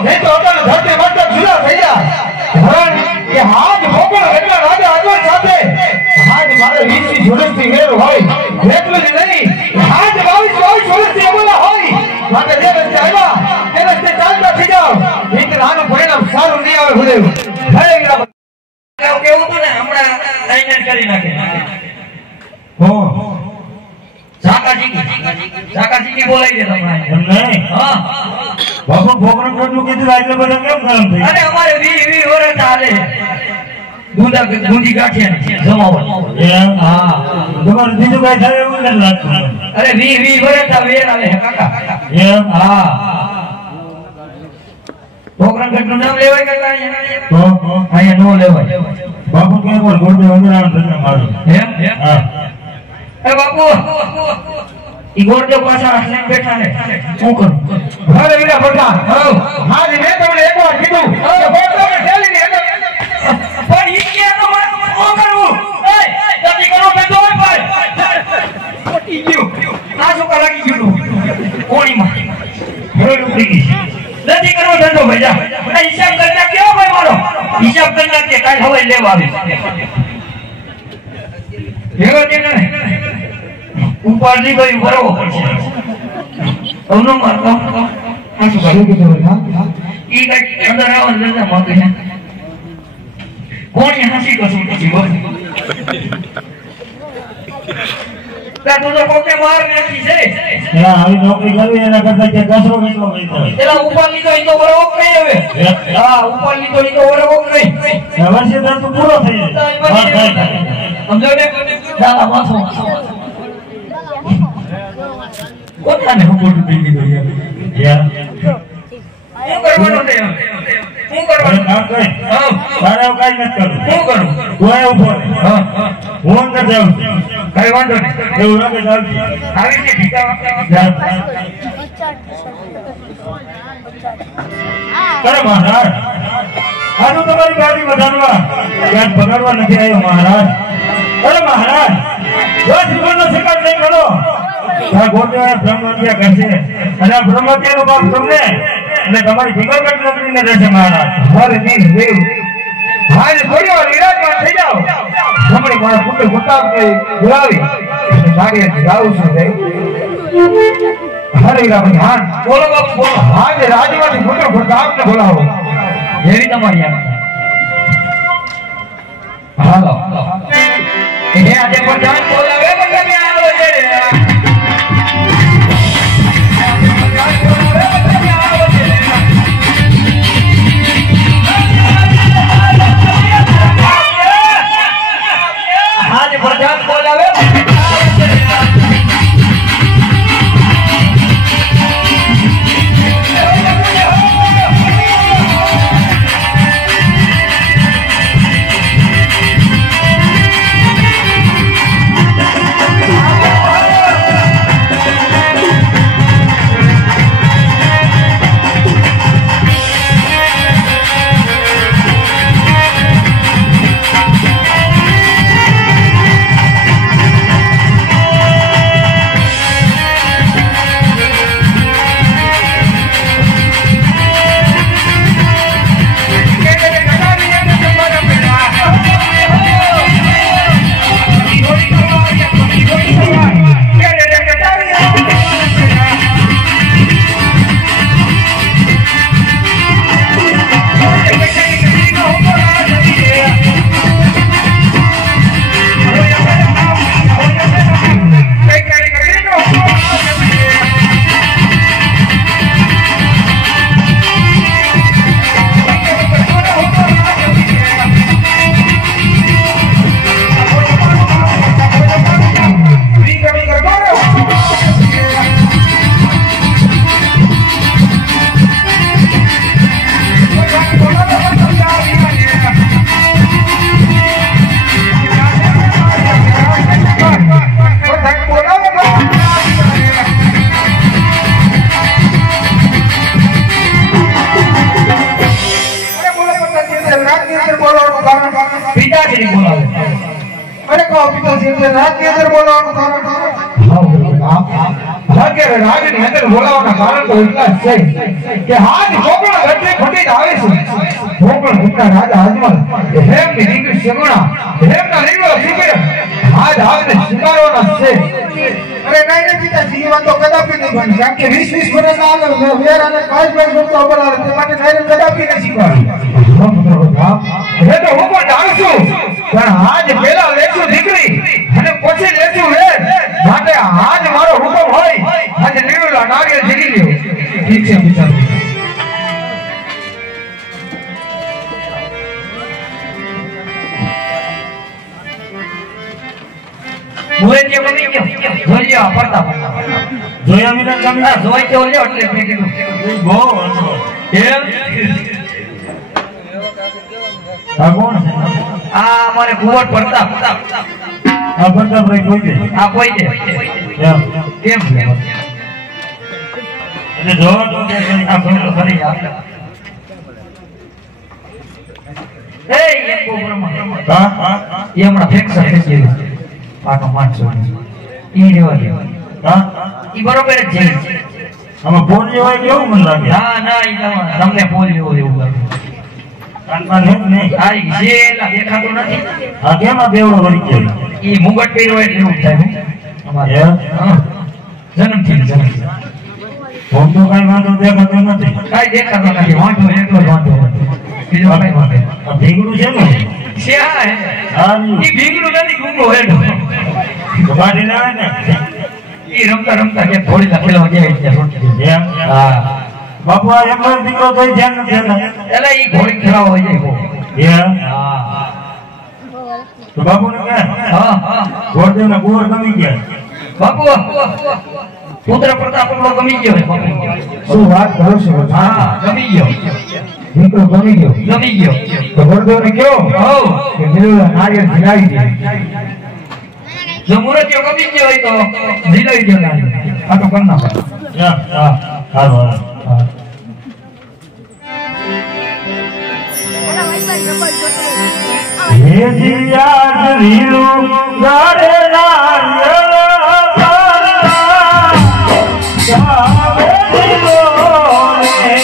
नहीं तो अपन धरती मत जुदा થઈ જા કે હાથ ભોગળ એટલા રાજા આગળ સાથે હાથ મારે 20 વર્ષથી મેર હોય એટલું જ નહીં હાથ 22 વર્ષથી અમલા હોય માટે જે રસ્તે આવ્યા તે રસ્તે ચાલતા થઈ જાઓ એક નાનું પરિણામ સારું નહીં આવે ભૂલેવું હરે ગ્રામ કેવું તો ને હમણાં આઈને કરી નાખે હો સાકાજી કી બોલાઈ દે તમને નહીં હા બાપુ ભોગણ કેટલું કીધું એટલે બધા કેમ ગરમ થઈ અરે અમારે 20 વર્ષ ચાલે ગુંજી ગાંઠિયા જમાવટ હા તમારે બીજું કઈ થાય એવું નથી લાગતું અરે 20 વર્ષ વેર આવે કાકા એમ હા ભોગણ કેટલું નામ લેવાય કાકા અહીંયા નો લેવાય બાપુ કેમ બોલ ગોળે અંદર આવે મારું એમ હા એ બાપુ ઈ ગોરદેવ પાછા આસને બેઠા ને શું કરું અરે વીરા પ્રધાન હા જી મેં તમને એકવાર કીધું કે ગોરદેવ ને ઠેલી ની પણ ઈ કે તો શું કરું એ જલ્દી કરો બે દોય ભાઈ કોટી ગયું આ શું કરા લાગી ગયું કોણી માં રોડ ઉડી ગઈ જલ્દી કરો ધંધો ભાઈ જા આ હિસાબ કરતા કેવો ભાઈ મારો હિસાબ કરતા કે કાઈ હવે લેવા આવી ભેગો તેને ऊपर दी गई बरोबर છે ઓનો મારતો આ શું કરે કે હા ઈ કઈ અંદર આવો ને માગે ને કોણ હસી કશું નથી બોલ તા તો કોકે માર નથી છે હા આવી નોકરી કરવી એના કરતા કે કસરો કેટલો મળતો એલા ઉપર લીધો ઈ તો બરોબર નહીં હવે હા ઉપર લીધો ઈ તો બરોબર નહીં વર્ષે તો પૂરો થઈ જાય સમજો ને દાદા માથો કોતાને હુકુમ થઈ ગયો યાર શું કરવાનું છે શું કરવાનું કામ કરે હા તારે કાઈ ન કરું શું કરું તોય ઉભો હા હું અંદર જાઉં કઈ વાંધો નહીં એવું લાગે જાઉં આવી છે ઠીકા અરે મહારાજ આ તો તમારી ગાડી વધારવા ક્યાંક બગાડવા નથી આવ્યો મહારાજ અરે મહારાજ બસ જીવનનો શિકાર નહીં કરો આ ગોટેવા બ્રહ્મહત્યા કરશે અને આ બ્રહ્મહત્યાનો બાપ તમને અને તમારી ફિંગરપ્રિન્ટ નોકરીને રહેશે મહારાજ મારે નહીં દેવ હાલ થોડી વાર વિરાજમાન થઈ જાઓ તમારી મારા પુત્ર પ્રતાપને બોલાવી અને મારી જાઉં છું દેવ હરે રામ હા બોલો બાપુ બોલો આજે રાજમાંથી પુત્ર પ્રતાપને બોલાવો એવી તમારી હાલો એ આજે પ્રધાન બોલાવે પણ તમે આવો છે આજે પ્રધાન બોલાવે પિતાશ્રી બોલાવે અરે કહો પિતાશ્રી રાજની અંદર બોલાવવાનું કારણ રાજની અંદર બોલાવવાના કારણ તો એટલા જ છે કે હાથ છોકરા હેમના રાજા અજમલ હેમની દીકરી સગુણા હેમના લીલો શિબિર આજ આપને સ્વીકારવાના છે. અરે નહીં પિતાજી એ વાત તો કદાપી નહીં બને કારણ કે 20-20 વર્ષના આગળ વેર અને 5 વર્ષ ઉપર આવે તે માટે નહીં કદાપી નહીં શીખવાડું. એ તો હું પણ જાણું છું પણ આજ પેલા લેશું દીકરી અને પછી લેશું વેર માટે આજ મારો હુકમ હોય આજે લીલુલા નારિયેળ ઝીલી લ્યો. ઠીક છે પિતાજી. મુએ જે ગમી ગયો જોલ્યો પડતા જોયા વિના ગમી આ જોઈ તો લ્યો એટલે મેં કીધું બહુ એમ આ કોણ છે આ અમારે કુવટ પડતા આ બધા ભાઈ કોઈ દે આ કોઈ દે એમ કેમ છે એટલે જો તો કે આ ભણો કરી આપે એ એક કોબરામાં હા એ હમણાં ફેક્ચર થઈ ગયું પાટો માનસો ઈ રેવા દે હા ઈ બરોબર જ છે આમાં બોલી હોય કેવું મને લાગે ના ના ઈ તમને બોલ્યો હોય એવું લાગે કાનમાં નહીં આ જે એલા દેખાતું નથી આ કેમ આ બેવડો વળી ગયો ઈ મુગટ પહેર્યો એટલે એવું થાય હે અમારે એમ? હા જન્મથી હું તો કઈ વાંધો દેખાતો નથી કાઈ દેખાતો નથી વાંધો એટલો જ વાંધો બીજો કઈ વાંધો આ ભીગડું છે ને છે હા હે હા ઈ ભીગડું નથી ગુંગો હેડો ગાડી ના આવે ને ઈ રમતા રમતા કે થોડી લા પેલો ગયા એટલે છોડી એમ હા બાપુ આ એકલો દીકરો તો ધ્યાન નથી ને એલા ઈ ઘોડી ખેલાવ હોય જાય એમ હા તો બાપુ ને કે હા હા ગોળદેવ ના કુંવર ગમી ગયા બાપુ પુત્ર પ્રતાપ આપણો ગમી ગયો બાપુ શું વાત કરો છો? હા ગમી ગયો દીકરો ગમી ગયો ગમી ગયો તો વરદોને કયો હો કે લીલુલા નારિયેળ ઝીલાવી દે. જો મુરતિયો ગમી ગયો હોય તો જીલાવી દે નાની આ તો કર નાખો એમ હા હાલો હા હે દિયા લીલું ગાડે નારિયેળ ગાવે લીલો રે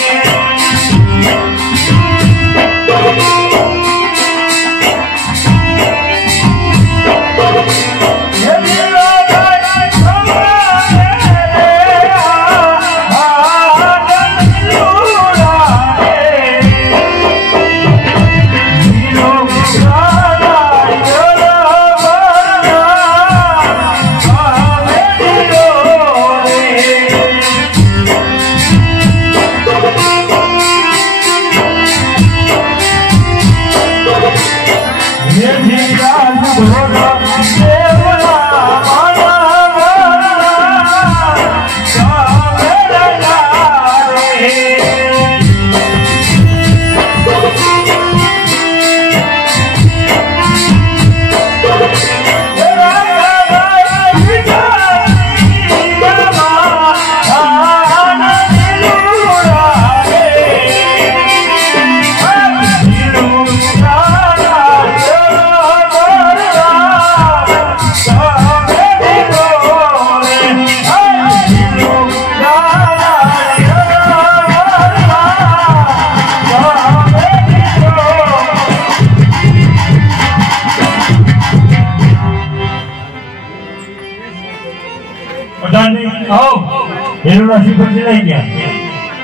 લીલુડા શ્રીફળ ઝુલાઈ ગયા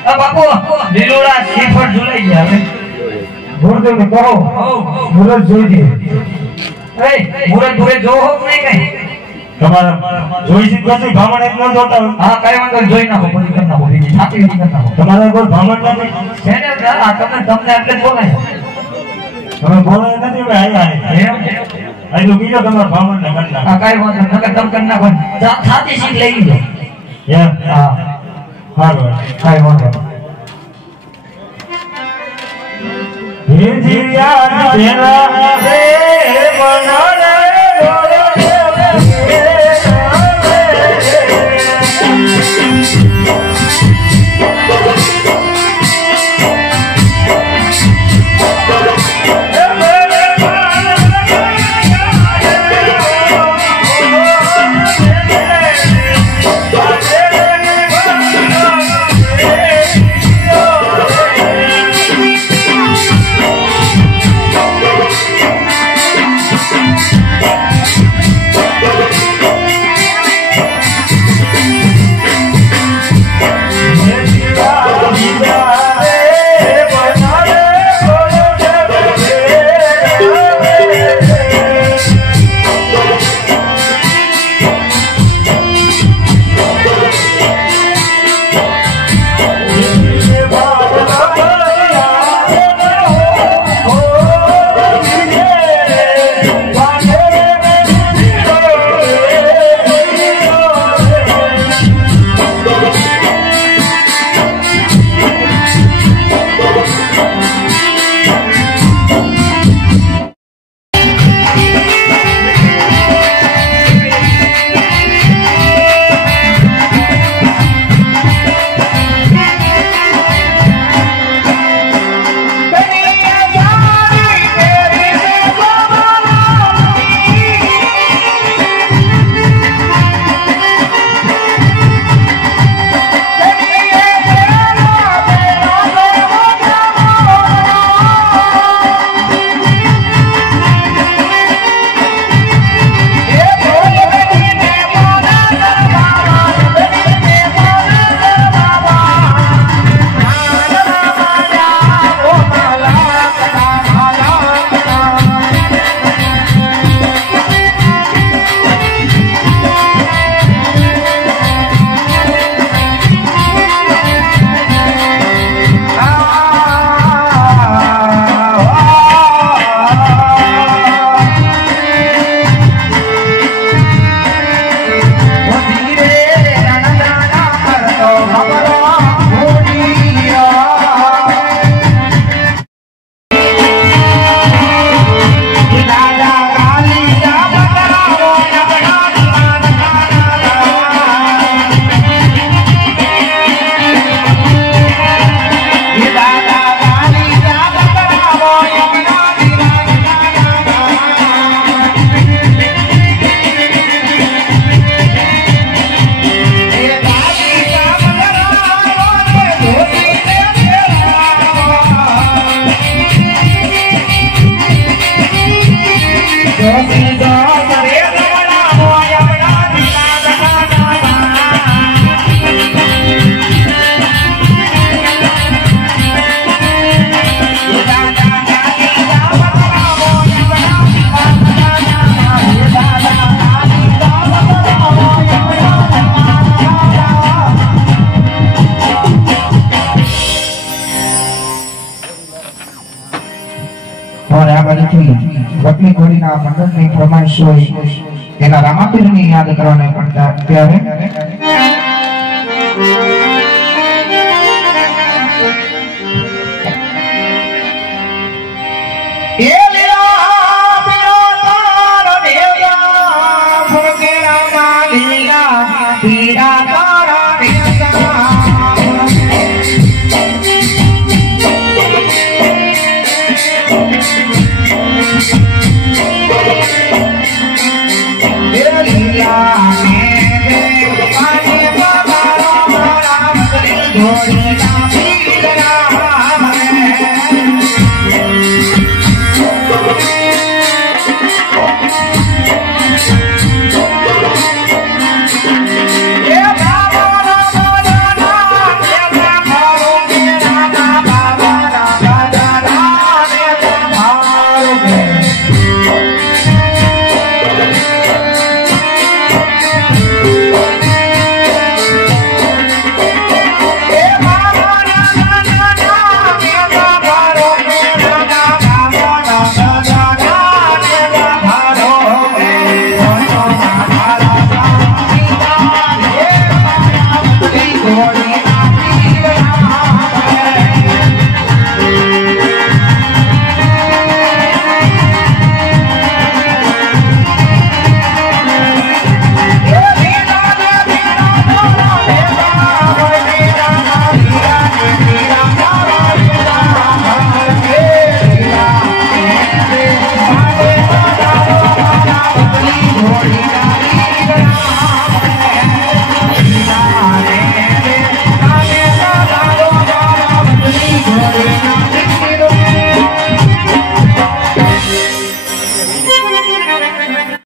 આ બાપુ લીલોડા શ્રીફળ ઝુલાઈ ગયા હવે વરદોને કહો હો મુરત જોઈ દે. એ મુરત મુરે જો હો નહીં કઈ તમારા જોઈ છે પછી ભામણ એક નો જોતા હોય હા કઈ વાંધો જોઈ નાખો પછી કરી નાખો બીજી છાતી બીજી કરી નાખો તમારા કોઈ ભામણ નથી છે ને આ તમને એટલે જ બોલાય તમે બોલાય નથી ભાઈ આયા એમ આઈ તો બીજો તમારા ભામણ ને કરી આ કઈ વાંધો નકર તમે કરી નાખો છાતી શીખ લઈ લીધો એમ હા હાલો કઈ વાંધો હે જીયા તેરા રે મનાલે ગોરે નથી. વકલી ઘોડીના મંડળની ફરમાઈશ હોય એના રામાપીરની યાદ કરવાને પણ ત્યારે Hare